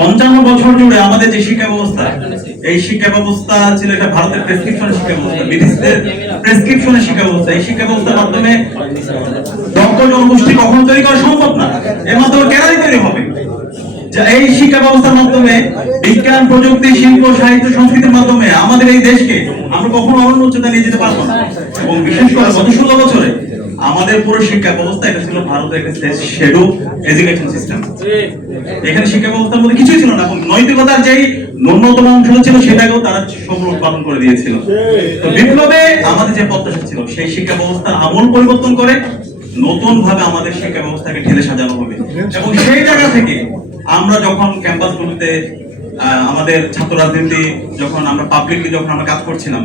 55 বছর জুড়ে আমাদের যে শিক্ষা ব্যবস্থা, এই শিক্ষা ব্যবস্থা ছিল এটা ভারতের প্রেসক্রিপশনের শিক্ষা ব্যবস্থা, ব্রিটিশদের প্রেসক্রিপশনের শিক্ষা ব্যবস্থা। এই শিক্ষা ব্যবস্থার মাধ্যমে দক্ষ জনগোষ্ঠী কখনো তৈরি করা সম্ভব না। এর মাধ্যমে কেরাই তৈরি হবে। এই শিক্ষা ব্যবস্থার মাধ্যমে বিজ্ঞান, প্রযুক্তি, শিল্প, সাহিত্য, সংস্কৃতির মাধ্যমে আমাদের এই দেশকে আমরা কখনো অনন্য উচ্চতায় নিয়ে যেতে পারবো না। এবং বিশেষ করে গত 16 বছরে আমাদের পুরো শিক্ষা ব্যবস্থা এটা ছিল ভারতের একটা শ্যাডো এডুকেশন সিস্টেম। এখানে শিক্ষা ব্যবস্থার মধ্যে কিছুই ছিল না, এবং নৈতিকতার যেই ন্যূনতম অংশ ছিল সেটাকেও তারা সম্পূর্ণ উৎপাদন করে দিয়েছিল। তো বিপ্লবে আমাদের যে প্রত্যাশা ছিল সেই শিক্ষা ব্যবস্থার আমূল পরিবর্তন করে নতুন ভাবে আমাদের শিক্ষা ব্যবস্থাকে ঢেলে সাজানো হবে। এবং সেই জায়গা থেকে আমরা যখন ক্যাম্পাসগুলোতে আমাদের ছাত্র রাজনীতি যখন আমরা পাবলিকলি যখন আমরা কাজ করছিলাম,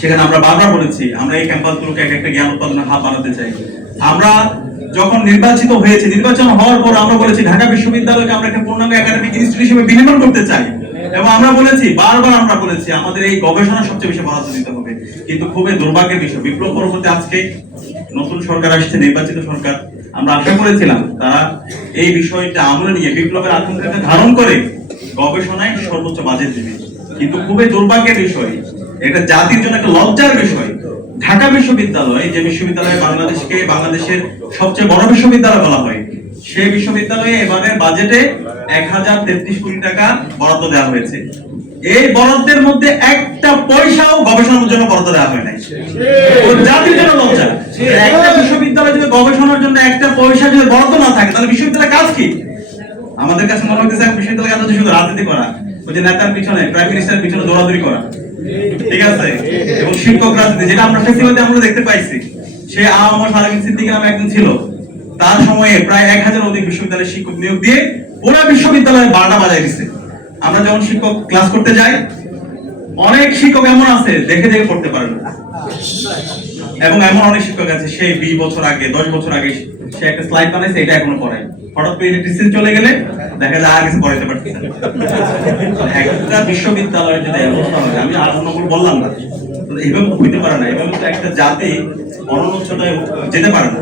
সেখানে আমরা বারবার বলেছি আমরা এই ক্যাম্পাসগুলোকে একটা জ্ঞান উৎপাদনের হাব বানাতে চাই। আমরা যখন নির্বাচিত হয়েছে, নির্বাচন হওয়ার পর আমরা বলেছি ঢাকা বিশ্ববিদ্যালয়কে আমরা একটা পূর্ণাঙ্গ একাডেমিক ইনস্টিটিউট হিসেবে বিনির্মাণ করতে চাই। এবং আমরা বলেছি, বারবার আমরা বলেছি আমাদের এই গবেষণা সবচেয়ে বেশি বরাদ্দ দিতে হবে। কিন্তু খুবই দুর্ভাগ্যের বিষয়, বিপ্লব পরবর্তী আজকে নতুন সরকার আসছে, নির্বাচিত সরকার, আমরা আশা করেছিলাম তারা এই বিষয়টা আমলে নিয়ে বিপ্লবের আকাঙ্ক্ষাকে ধারণ করে গবেষণায় সর্বোচ্চ বাজেট দেবে। কিন্তু খুবই দুর্ভাগ্যের বিষয়, এটা জাতির জন্য একটা লজ্জার বিষয়, ঢাকা বিশ্ববিদ্যালয় যে বিশ্ববিদ্যালয় বাংলাদেশকে বাংলাদেশের সবচেয়ে বড় বিশ্ববিদ্যালয় বলা হয়, সেই বিশ্ববিদ্যালয়ে এবারে বাজেটে 1033 কোটি টাকা বরাদ্দ দেওয়া হয়েছে। এই বরাদ্দের মধ্যে একটা পয়সাও গবেষণার জন্য বরাদ্দ দেওয়া হয় নাই। ও জাতির জন্য লজ্জা। একটা বিশ্ববিদ্যালয় যদি গবেষণার জন্য একটা পয়সা যদি বরাদ্দ না থাকে, তাহলে বিশ্ববিদ্যালয়ের কাজ কি? আমাদের কাছে মনে হচ্ছে বিশ্ববিদ্যালয়ের কাজ হচ্ছে শুধু রাজনীতি করা, ওই যে নেতার পিছনে, প্রাইম মিনিস্টারের পিছনে দৌড়াদৌড়ি করা, ঠিক আছে? এবং শিক্ষক রাজনীতি, যেটা আমরা ফেসিলিটি আমরা দেখতে পাইছি। সে আমার সারাদিন সিদ্দিকী নামে একজন ছিল, তার সময়ে প্রায় 1000 অধিক বিশ্ববিদ্যালয়ের শিক্ষক নিয়োগ দিয়ে পুরো বিশ্ববিদ্যালয়ে 12টা বাজায় দিচ্ছে। আমরা যখন শিক্ষক ক্লাস করতে যাই, অনেক শিক্ষক এমন আছে দেখে দেখে পড়তে পারে না, এবং এমন অনেক শিক্ষক আছে সে 20 বছর আগে, 10 বছর আগে সে একটা স্লাইড বানাইছে, এটা এখনো পড়ায়। হঠাৎ করে ইলেকট্রিসিটি চলে গেলে দেখা যায় আর কিছু পড়াইতে পারছে না। একটা বিশ্ববিদ্যালয়ের যদি অবস্থা হয়, আমি আর অন্য কোনো বললাম না, এইভাবে হইতে পারে না। এভাবে একটা জাতি অনন্য উচ্চতায় যেতে পারে না।